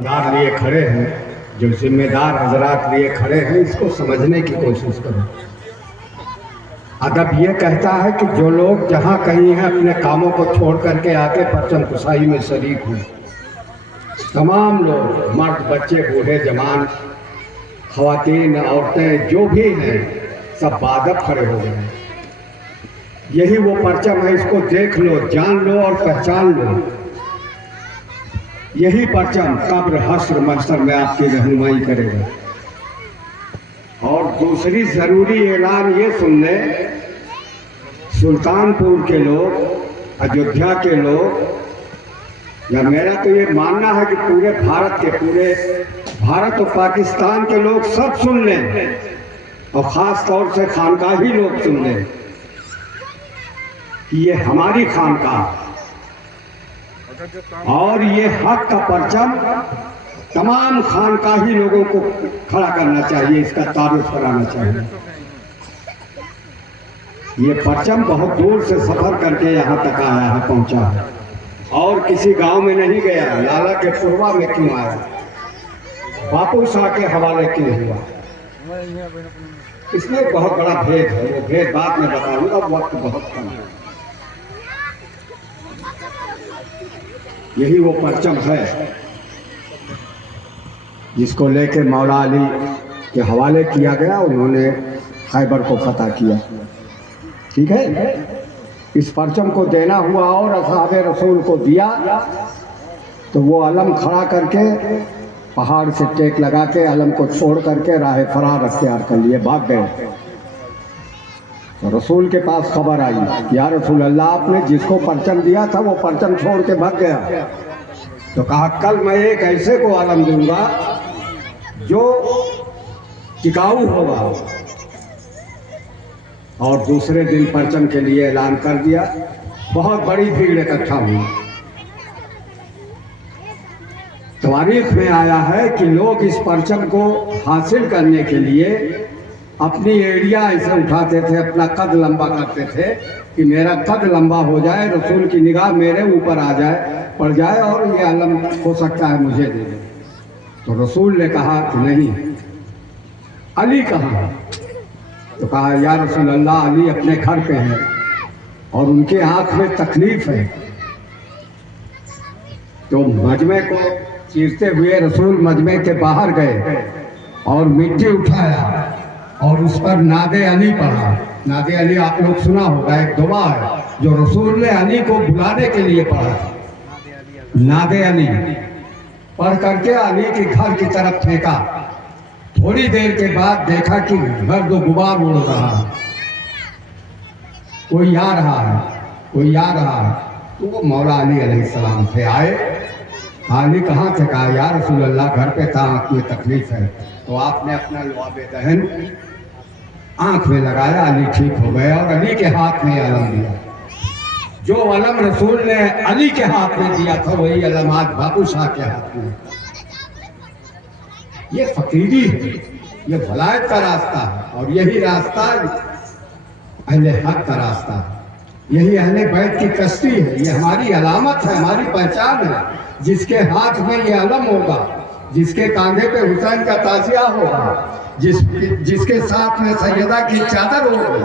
जिम्मेदार लिए खड़े हैं, जो जिम्मेदार हजरात लिए खड़े हैं, इसको समझने की कोशिश करो। अदब ये कहता है कि जो लोग जहाँ कहीं हैं अपने कामों को छोड़ करके आके परचम कुशाई में शरीक हुए, तमाम लोग, मर्द, बच्चे, बूढ़े, जवान, ख़वातीन, औरतें, जो भी हैं, सब बादब खड़े हो गए। यही वो परचम है, इसको देख लो, जान लो और पहचान लो। यही परचम कब्र, हश्र, महशर में आपकी रहनुमाई करेगा। और दूसरी ज़रूरी ऐलान ये सुन लें, सुल्तानपुर के लोग, अयोध्या के लोग, या मेरा तो ये मानना है कि पूरे भारत और पाकिस्तान के लोग सब सुन लें, और ख़ास तौर से खानकाही लोग सुन लें कि ये हमारी खानकाह और ये हक का परचम तमाम खानकाही लोगों को खड़ा करना चाहिए, इसका तारुफ कराना चाहिए। ये परचम बहुत दूर से सफर करके यहाँ तक आया है, पहुँचा है, और किसी गांव में नहीं गया। लाला के पूर्वा में क्यों आया, बापू शाह के हवाले क्यों हुआ, इसमें बहुत बड़ा भेद है। वो भेद बाद में बताऊंगा, वक्त बहुत कम है। यही वो परचम है जिसको लेके मौला अली के हवाले किया गया, उन्होंने खैबर को फतह किया। ठीक है, इस परचम को देना हुआ और असहाबे रसूल को दिया, तो वो अलम खड़ा करके पहाड़ से टेक लगा के अलम को छोड़ करके राह फरार अख्तियार कर लिए, भाग गए। तो रसूल के पास खबर आई, या रसूल अल्लाह, आपने जिसको परचम दिया था वो परचम छोड़ के भाग गया। तो कहा, कल मैं एक ऐसे को आलम दूंगा जो टिकाऊ होगा। और दूसरे दिन परचम के लिए ऐलान कर दिया। बहुत बड़ी भीड़ इकट्ठा हुई। तारीख में आया है कि लोग इस परचम को हासिल करने के लिए अपनी एड़ियाँ ऐसे उठाते थे, अपना कद लंबा करते थे कि मेरा कद लंबा हो जाए, रसूल की निगाह मेरे ऊपर आ जाए, पड़ जाए, और ये अलम हो सकता है मुझे दे दे। तो रसूल ने कहा कि नहीं, अली कहाँ? तो कहा, या रसूल अल्लाह, अली अपने घर पे हैं और उनके आँख में तकलीफ है। तो मजमे को चीरते हुए रसूल मजमे के बाहर गए और मिट्टी उठाया और उस पर नादे अली पढ़ा। नादे अली आप लोग सुना होगा, एक दुआ है जो रसूल ने अली को बुलाने के लिए पढ़ा था। नादे अली पढ़ करके अली के घर की तरफ फेंका। थोड़ी देर के बाद देखा कि गर्द गुबार उड़ रहा है, कोई आ रहा है, कोई आ रहा है। तो वो मौला अली अलैहिस्सलाम से आए। अली कहाँ थे? कहा, या रसूल अल्लाह, घर पे था, आँख में तकलीफ है। तो आपने अपना लुआबे दहन आँख में लगाया, अली ठीक हो गए और अली के हाथ में अलम दिया। जो अलम रसूल ने अली के हाथ में दिया था, वही अलम आज बापू शाह के हाथ में। ये फकीरी है, ये वलायत का रास्ता है, और यही रास्ता अहले हक का रास्ता है। यही अहले बैत की कश्ती है। ये हमारी अलामत है, हमारी पहचान है। जिसके हाथ में ये अलम होगा, जिसके कांधे पे हुसैन का ताजिया होगा, जिसके साथ में सैयदा की चादर होगी,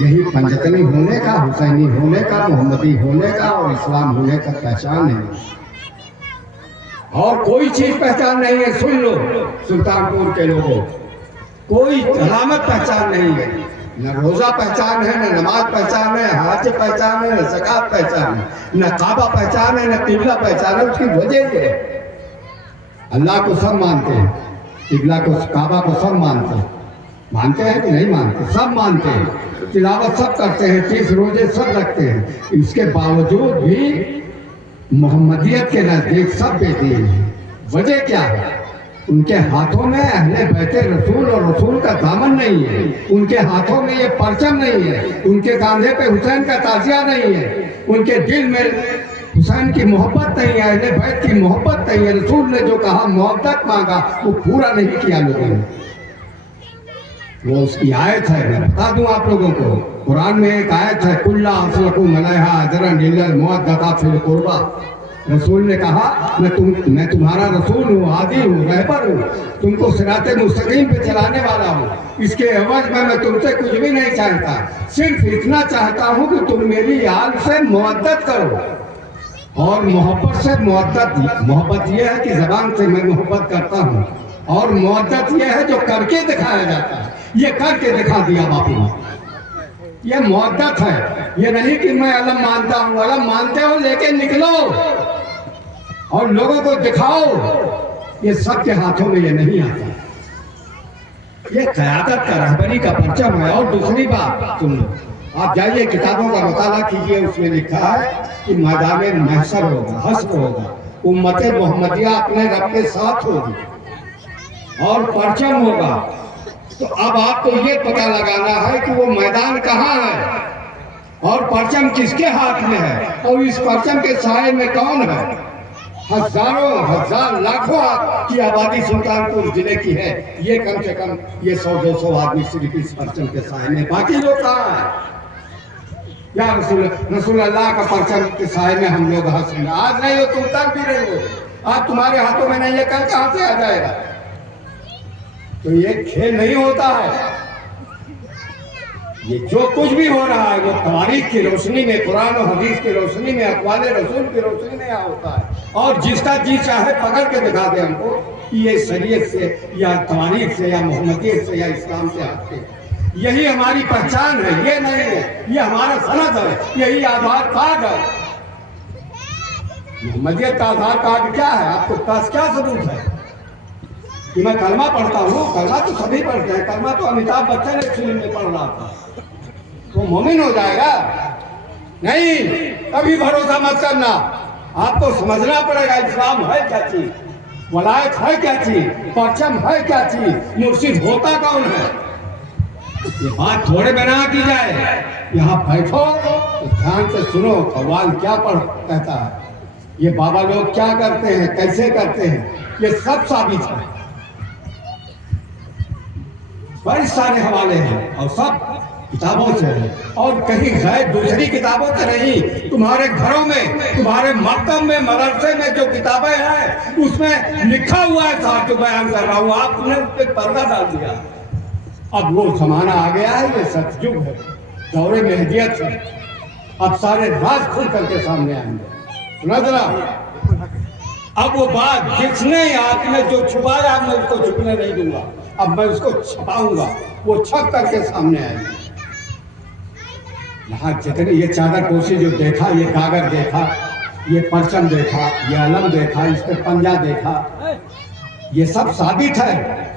यही पंजतनी होने का, हुसैनी होने का, मोहम्मदी होने का और इस्लाम होने का पहचान है। और कोई चीज पहचान नहीं है। सुन लो सुल्तानपुर के लोगों, कोई अलामत पहचान नहीं है। न रोजा पहचान है, न नमाज पहचान है, हज पहचान है, न ज़कात पहचान है, न काबा पहचान है, न किबला पहचान है। उसकी वजह ये है, अल्लाह को सब मानते हैं, किबला को, काबा को सब मानते हैं। मानते हैं कि नहीं मानते? सब मानते हैं। तिलावत सब करते हैं, 30 रोजे सब रखते हैं। इसके बावजूद भी मोहम्मदियत के नज़दीक सब बेदीन हैं। वजह क्या है? उनके हाथों में अहले बैते रसूल और रसूल का दामन नहीं है। उनके हाथों में ये परचम नहीं है। उनके कांधे पे हुसैन का ताजिया नहीं है। उनके दिल में हुसैन की मोहब्बत नहीं है, अहले बैत की मोहब्बत नहीं है। रसूल ने जो कहा, मोहब्बत मांगा, वो पूरा नहीं किया लोगों ने। वो उसकी आयत है, मैं बता दूं आप लोगों को। कुरान में एक आयत है, कुल्ला असलकुम अलैहा अजरन लिल्लल मुअद्दता फिल कुर्बा। रसूल ने कहा मैं तुम्हारा रसूल हूँ, आदी हूँ, रहबर हूँ, तुमको सिराते मुस्तकीम पे चलाने वाला हूँ। इसके एवज में मैं तुमसे कुछ भी नहीं चाहता, सिर्फ इतना चाहता हूँ कि तुम मेरी आल से मोहब्बत करो। और मोहब्बत से मोहब्बत यह है कि जबान से मैं मोहब्बत करता हूँ, और मोहब्बत यह है जो करके दिखाया जाता है। ये करके दिखा दिया बापू ने, ये मोहब्बत है। ये नहीं कि मैं अलम मानता हूँ, अलम मानते हो लेके निकलो और लोगों को दिखाओ। ये सबके हाथों में ये नहीं आता। ये क़यादत का, रहबरी का परचम है। और दूसरी बात सुन लो, आप जाइए किताबों का मुताला कीजिए, उसमें लिखा है कि मैदान महशर होगा, हश्र होगा, उम्मत मोहम्मदिया अपने रब के साथ होगी और परचम होगा। तो अब आपको ये पता लगाना है कि वो मैदान कहाँ है और परचम किसके हाथ में है, और इस परचम के साए में कौन है। हजारों हजार लाखों की आबादी सुल्तानपुर जिले की है, ये कम से कम ये 100-200 आदमी सिर्फ इस परचम के साए में, बाकी लोग कहाँ है। या रसूल अल्लाह का परचम के साए में हम लोग हंस रहे। आज नहीं हो तुम तक भी नहीं हो, आज तुम्हारे हाथों में नहीं है, कल कहाँ से आ जाएगा। तो ये खेल नहीं होता है। ये जो कुछ भी हो रहा है वो तवारीख की रोशनी में, कुरान और हदीस की रोशनी में, अक़वाल रसूल की रोशनी में होता है। और जिसका जी चाहे पकड़ के दिखा दे हमको कि ये शरीयत से या तवारीख से या मोहम्मदियत से या इस्लाम से हटके। यही हमारी पहचान है, ये नहीं है। ये हमारा सनद है, यही आधार कार्ड है। मोहम्मदियत का आधार कार्ड क्या है? आपके पास क्या सबूत है कि मैं कलमा पढ़ता हूँ? कलमा तो सभी पढ़ते हैं, कलमा तो अमिताभ बच्चन ने फिल्म में पढ़ रहा था, तो मोमिन हो जाएगा? नहीं, कभी भरोसा मत करना। आपको समझना पड़ेगा इस्लाम है क्या चीज, वलायत है क्या चीज, परचम है क्या चीज, मुर्शिद होता कौन है। ये बात थोड़े में ना की जाए। यहाँ बैठो तो ध्यान से सुनो कव्वाल क्या कहता है, ये बाबा लोग क्या करते हैं, कैसे करते हैं, ये सब साबित है। बड़े सारे हवाले हैं और सब किताबों से है, और कहीं गैर दूसरी किताबों से नहीं। तुम्हारे घरों में, तुम्हारे मकतब में, मदरसे में जो किताबें हैं उसमें लिखा हुआ है। साहब जो बयान कर रहा हूँ, आपने उस पर पर्दा डाल दिया। अब वो जमाना आ गया है, ये सतयुग है, दौरे मेहदियत है। अब सारे राज खुल करके सामने आएंगे। सुना जरा, अब वो बात जिसने आपने जो छुपाया मैं उसको छुपने नहीं दूंगा। अब मैं उसको छपाऊंगा, वो छप करके सामने आएंगे। यहाँ जितने ये चादर पोशी जो देखा, ये कागर देखा, ये परचम देखा, ये अलम देखा, इस पे पंजा देखा, ये सब साबित है।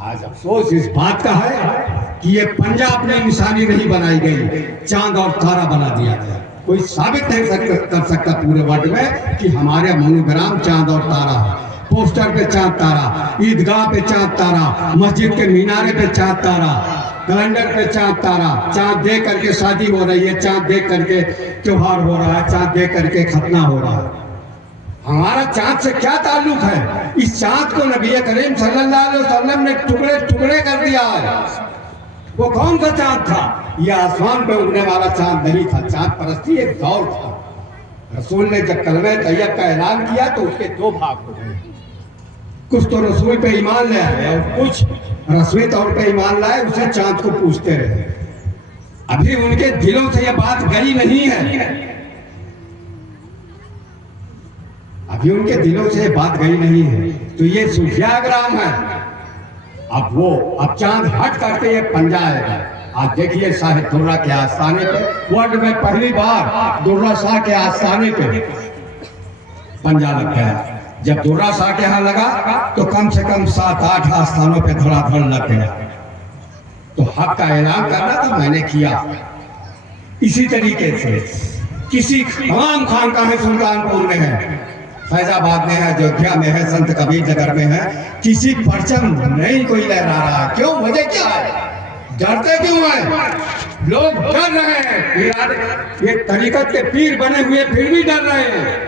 आज अफसोस इस बात का है कि ये पंजा अपनी निशानी नहीं बनाई गई, चांद और तारा बना दिया गया। कोई साबित नहीं कर सकता पूरे वर्ल्ड में कि हमारे मोनोग्राम चांद और तारा है। पोस्टर पे चांद तारा, ईदगाह पे चांद तारा, मस्जिद के मीनारे पे चांद तारा, कैलेंडर पे चांद तारा। चांद देख करके शादी हो रही है, चांद देख करके त्योहार हो रहा है, चांद देख करके खतना हो रहा है। हमारा चांद से क्या ताल्लुक है? इस चांद को नबी करीम सल्लल्लाहु अलैहि वसल्लम ने टुकड़े टुकड़े कर दिया है। वो कौन सा चांद था? ये आसमान पे उड़ने वाला चांद नहीं था। चांद परस्ती एक दौर था। रसूल ने जब कलमे तैयब का ऐलान किया तो उसके दो भाग हो गए। कुछ तो रसूल पे ईमान ले आए और कुछ रस्मी तौर पे ईमान लाए, उसे चांद को पूछते रहे। अभी उनके दिलों से यह बात गई नहीं है, अभी उनके दिलों से बात गई नहीं है। तो ये सूफियाग्राम है। अब चांद हट करके ये पंजा आएगा। आज देखिए साहिब दुर्रा के आस्थाने पे, वर्ल्ड में पहली बार दुर्रा शाह के आस्थाने पे पंजा लग गया। जब दुर्रा शाह के यहाँ लगा तो कम से कम 7-8 आस्थानों पे धड़ाधड़ लग गया। तो हक का ऐलान करना था, मैंने किया। इसी तरीके से किसी तमाम खानकाहें सुल्तानपुर में है, फैजाबाद में है, अयोध्या में है, संत कबीर नगर में है, किसी परचम नहीं कोई लहरा रहा। क्यों? वजह क्या है? डरते क्यों हैं लोग? डर रहे हैं। ये तरीकत के पीर बने हुए फिर भी डर रहे हैं।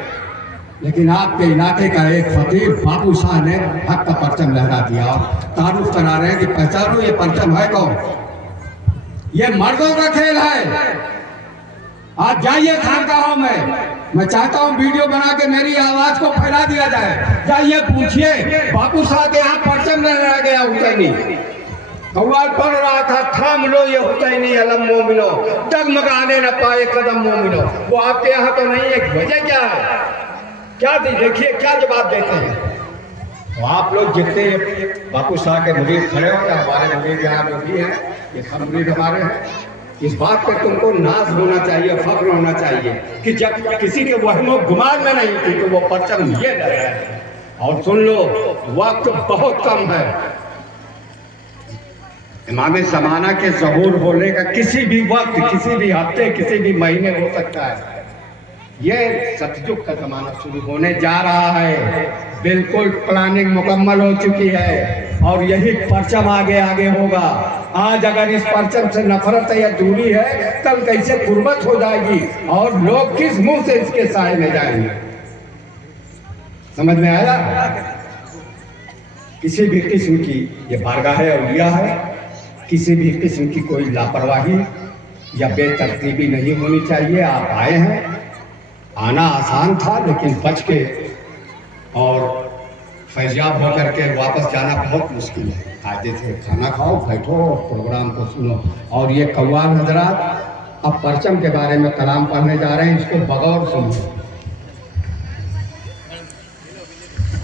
लेकिन आपके इलाके का एक फकीर बाबू शाह ने हक का परचम लहरा दिया और तारुफ करा रहे हैं कि पहचानो ये परचम है कौन। ये मर्दों का खेल है। आप जाइए खानकाहों में, मैं चाहता हूँ वीडियो बना के मेरी आवाज को फैला दिया जाए। जाइए पूछिए बापू साहब यहाँ परचम न रह गया हुसैनी, कव्वाल पढ़ रहा था, थाम लो ये हुसैनी अलम मोमिनो, डगमगाने न पाए कदम मोमिनो। वो आपके यहाँ तो नहीं है, वजह क्या है? क्या देखिए क्या जवाब देते हैं। तो आप लोग जितने बापू साहब के मुरीद खड़े हो या हमारे मुरीद यहाँ जो भी हैं, ये सब मुरीद हमारे हैं। इस बात पे तुमको नाज होना चाहिए, फख्र होना चाहिए कि जब किसी के वहमो गुमान में नहीं थी तो वो परचम ये लग रहा है। और सुन लो, वक्त बहुत कम है। इमाम ज़माना के ज़हूर होने का किसी भी वक्त, किसी भी हफ्ते, किसी भी महीने हो सकता है। ये सतयुग का ज़माना शुरू होने जा रहा है, बिल्कुल प्लानिंग मुकम्मल हो चुकी है और यही परचम आगे आगे होगा। आज अगर इस परचम से नफरत या दूरी है, कल कैसे गुर्बत हो जाएगी और लोग किस मुंह से इसके साए में जाएंगे। समझ में आया? किसी भी किस्म की ये बारगाह औलिया है, किसी भी किस्म की कोई लापरवाही या बेतरतीबी नहीं होनी चाहिए। आप आए हैं, आना आसान था लेकिन बच के और फैजाब होकर के वापस जाना बहुत मुश्किल है। कायदे से खाना खाओ, बैठो और प्रोग्राम को सुनो। और ये कव्वाल हजरात अब परचम के बारे में कलाम पढ़ने जा रहे हैं, इसको बगौर सुनो।